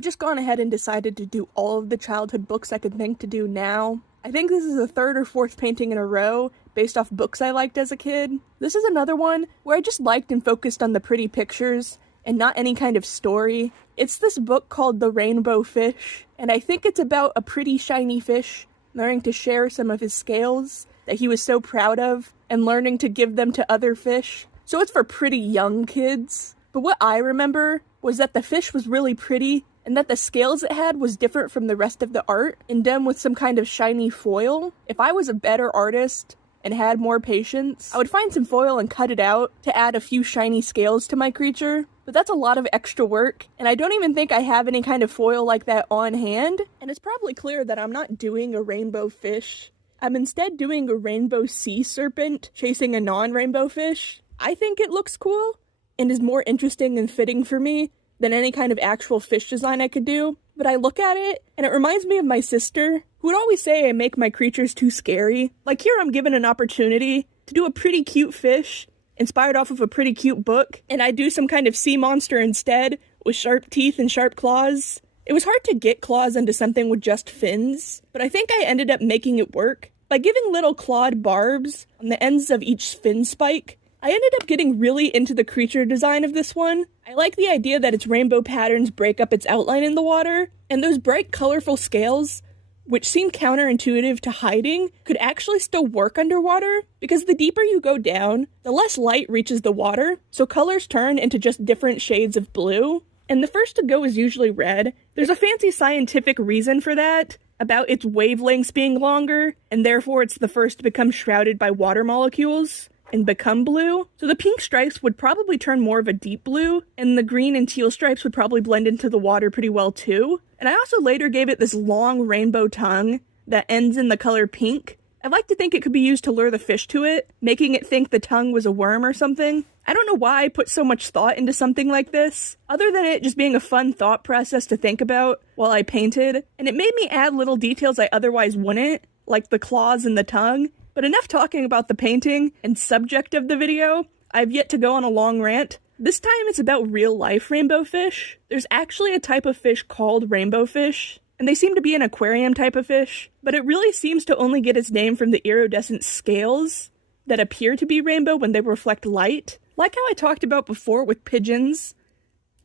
I've just gone ahead and decided to do all of the childhood books I could think to do now. I think this is the third or fourth painting in a row based off books I liked as a kid. This is another one where I just liked and focused on the pretty pictures and not any kind of story. It's this book called The Rainbow Fish, and I think it's about a pretty shiny fish learning to share some of his scales that he was so proud of and learning to give them to other fish. So it's for pretty young kids. But what I remember was that the fish was really pretty and that the scales it had was different from the rest of the art and done with some kind of shiny foil. If I was a better artist and had more patience, I would find some foil and cut it out to add a few shiny scales to my creature. But that's a lot of extra work, and I don't even think I have any kind of foil like that on hand. And it's probably clear that I'm not doing a rainbow fish. I'm instead doing a rainbow sea serpent chasing a non-rainbow fish. I think it looks cool and is more interesting and fitting for me than any kind of actual fish design I could do. But I look at it, and it reminds me of my sister, who would always say I make my creatures too scary. Like here I'm given an opportunity to do a pretty cute fish, inspired off of a pretty cute book, and I do some kind of sea monster instead, with sharp teeth and sharp claws. It was hard to get claws into something with just fins, but I think I ended up making it work. By giving little clawed barbs on the ends of each fin spike, I ended up getting really into the creature design of this one. I like the idea that its rainbow patterns break up its outline in the water, and those bright, colorful scales, which seem counterintuitive to hiding, could actually still work underwater, because the deeper you go down, the less light reaches the water, so colors turn into just different shades of blue. And the first to go is usually red. There's a fancy scientific reason for that, about its wavelengths being longer, and therefore it's the first to become shrouded by water molecules and become blue. So the pink stripes would probably turn more of a deep blue, and the green and teal stripes would probably blend into the water pretty well too. And I also later gave it this long rainbow tongue that ends in the color pink. I like to think it could be used to lure the fish to it, making it think the tongue was a worm or something. I don't know why I put so much thought into something like this, other than it just being a fun thought process to think about while I painted, and it made me add little details I otherwise wouldn't, like the claws and the tongue. But enough talking about the painting and subject of the video. I've yet to go on a long rant. This time it's about real-life rainbow fish. There's actually a type of fish called rainbow fish, and they seem to be an aquarium type of fish, but it really seems to only get its name from the iridescent scales that appear to be rainbow when they reflect light. Like how I talked about before with pigeons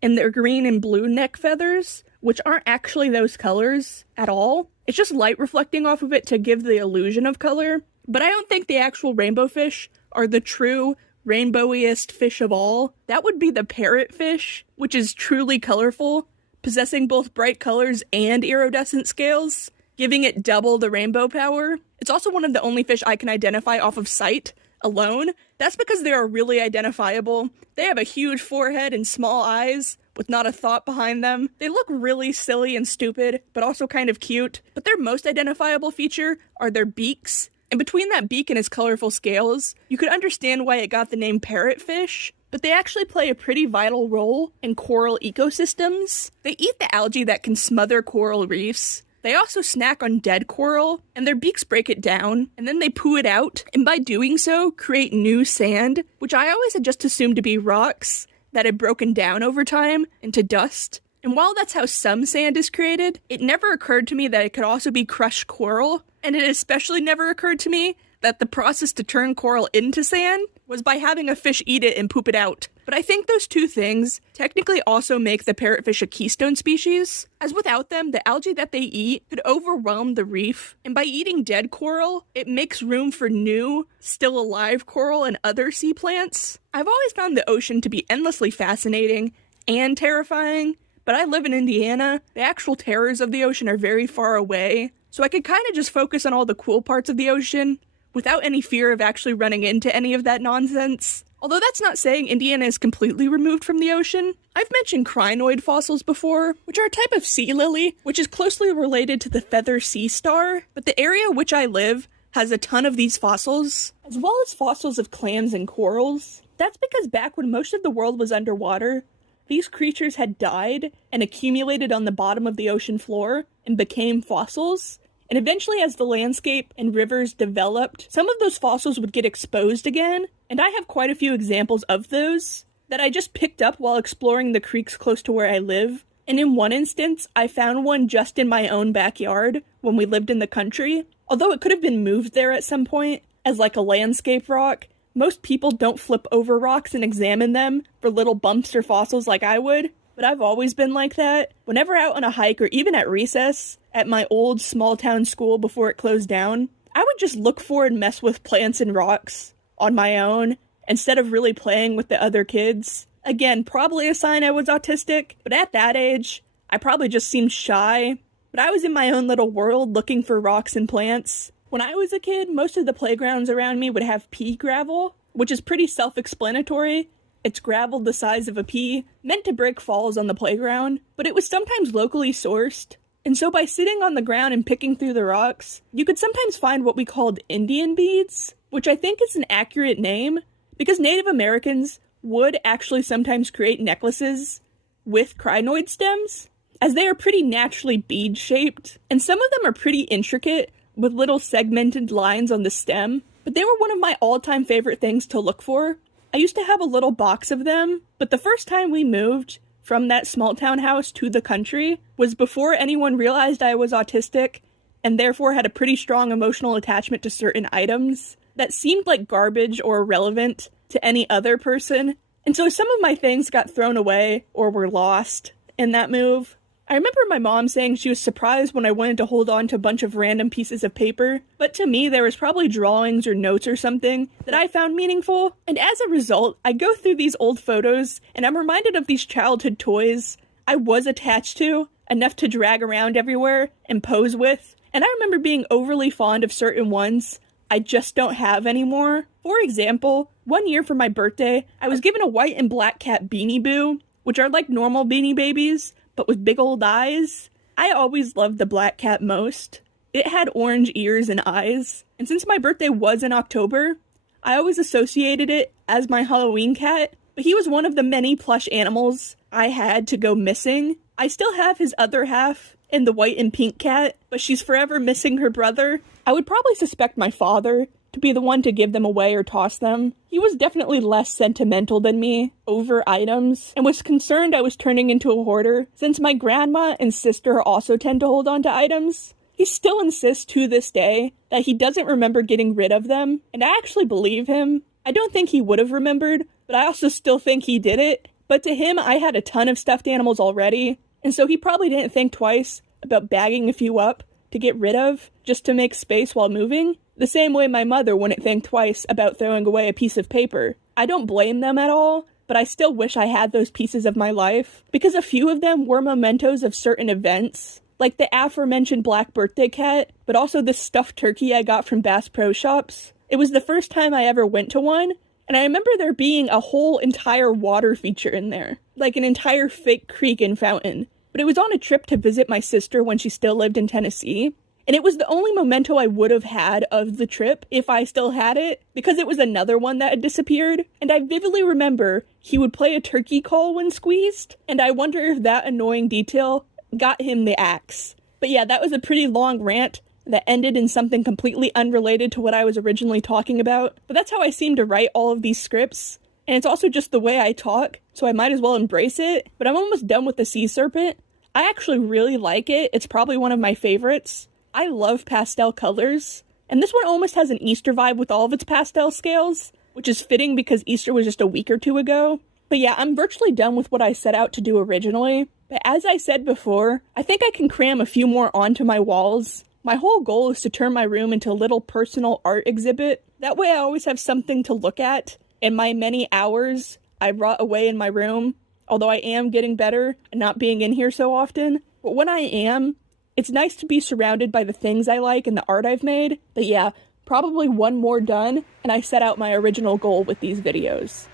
and their green and blue neck feathers, which aren't actually those colors at all. It's just light reflecting off of it to give the illusion of color. But I don't think the actual rainbow fish are the true rainbowiest fish of all. That would be the parrotfish, which is truly colorful, possessing both bright colors and iridescent scales, giving it double the rainbow power. It's also one of the only fish I can identify off of sight alone. That's because they are really identifiable. They have a huge forehead and small eyes with not a thought behind them. They look really silly and stupid, but also kind of cute. But their most identifiable feature are their beaks. And between that beak and its colorful scales, you could understand why it got the name parrotfish, but they actually play a pretty vital role in coral ecosystems. They eat the algae that can smother coral reefs. They also snack on dead coral, and their beaks break it down, and then they poo it out, and by doing so, create new sand, which I always had just assumed to be rocks that had broken down over time into dust. And while that's how some sand is created, it never occurred to me that it could also be crushed coral, and it especially never occurred to me that the process to turn coral into sand was by having a fish eat it and poop it out. But I think those two things technically also make the parrotfish a keystone species, as without them, the algae that they eat could overwhelm the reef, and by eating dead coral, it makes room for new, still alive coral and other sea plants. I've always found the ocean to be endlessly fascinating and terrifying, but I live in Indiana. The actual terrors of the ocean are very far away, so I could kind of just focus on all the cool parts of the ocean without any fear of actually running into any of that nonsense. Although that's not saying Indiana is completely removed from the ocean. I've mentioned crinoid fossils before, which are a type of sea lily, which is closely related to the feather sea star, but the area which I live has a ton of these fossils, as well as fossils of clams and corals. That's because back when most of the world was underwater, these creatures had died and accumulated on the bottom of the ocean floor and became fossils. And eventually, as the landscape and rivers developed, some of those fossils would get exposed again, and I have quite a few examples of those that I just picked up while exploring the creeks close to where I live, And in one instance, I found one just in my own backyard when we lived in the country. Although it could have been moved there at some point as like a landscape rock, most people don't flip over rocks and examine them for little bumps or fossils like I would. But I've always been like that. Whenever out on a hike or even at recess at my old small town school before it closed down, I would just look for and mess with plants and rocks on my own instead of really playing with the other kids. Again, probably a sign I was autistic, but at that age, I probably just seemed shy. But I was in my own little world looking for rocks and plants. When I was a kid, most of the playgrounds around me would have pea gravel, which is pretty self-explanatory. It's gravel the size of a pea, meant to break falls on the playground, but it was sometimes locally sourced. And so by sitting on the ground and picking through the rocks, you could sometimes find what we called Indian beads, which I think is an accurate name, because Native Americans would actually sometimes create necklaces with crinoid stems, as they are pretty naturally bead-shaped, and some of them are pretty intricate, with little segmented lines on the stem, but they were one of my all-time favorite things to look for. I used to have a little box of them, but the first time we moved from that small town house to the country was before anyone realized I was autistic, and therefore had a pretty strong emotional attachment to certain items that seemed like garbage or irrelevant to any other person. And so some of my things got thrown away or were lost in that move. I remember my mom saying she was surprised when I wanted to hold on to a bunch of random pieces of paper, but to me there was probably drawings or notes or something that I found meaningful, and as a result, I go through these old photos and I'm reminded of these childhood toys I was attached to, enough to drag around everywhere and pose with, and I remember being overly fond of certain ones I just don't have anymore. For example, one year for my birthday, I was given a white and black cat Beanie Boo, which are like normal Beanie Babies, but with big old eyes. I always loved the black cat most. It had orange ears and eyes, and since my birthday was in October, I always associated it as my Halloween cat, but he was one of the many plush animals I had to go missing. I still have his other half in the white and pink cat, but she's forever missing her brother. I would probably suspect my father to be the one to give them away or toss them. He was definitely less sentimental than me over items, and was concerned I was turning into a hoarder, since my grandma and sister also tend to hold on to items. He still insists to this day that he doesn't remember getting rid of them, and I actually believe him. I don't think he would have remembered, but I also still think he did it. But to him, I had a ton of stuffed animals already, and so he probably didn't think twice about bagging a few up to get rid of, just to make space while moving. The same way my mother wouldn't think twice about throwing away a piece of paper. I don't blame them at all, but I still wish I had those pieces of my life, because a few of them were mementos of certain events, like the aforementioned black birthday cat, but also the stuffed turkey I got from Bass Pro Shops. It was the first time I ever went to one, and I remember there being a whole entire water feature in there, like an entire fake creek and fountain. But it was on a trip to visit my sister when she still lived in Tennessee, and it was the only memento I would have had of the trip, if I still had it, because it was another one that had disappeared, and I vividly remember he would play a turkey call when squeezed, and I wonder if that annoying detail got him the axe. But yeah, that was a pretty long rant that ended in something completely unrelated to what I was originally talking about, but that's how I seem to write all of these scripts, and it's also just the way I talk, so I might as well embrace it. But I'm almost done with the sea serpent. I actually really like it. It's probably one of my favorites. I love pastel colors, and this one almost has an Easter vibe with all of its pastel scales, which is fitting because Easter was just a week or two ago. But yeah, I'm virtually done with what I set out to do originally, but as I said before, I think I can cram a few more onto my walls. My whole goal is to turn my room into a little personal art exhibit. That way I always have something to look at in my many hours I rot away in my room, although I am getting better at not being in here so often. But when I am, it's nice to be surrounded by the things I like and the art I've made. But yeah, probably one more done, and I set out my original goal with these videos.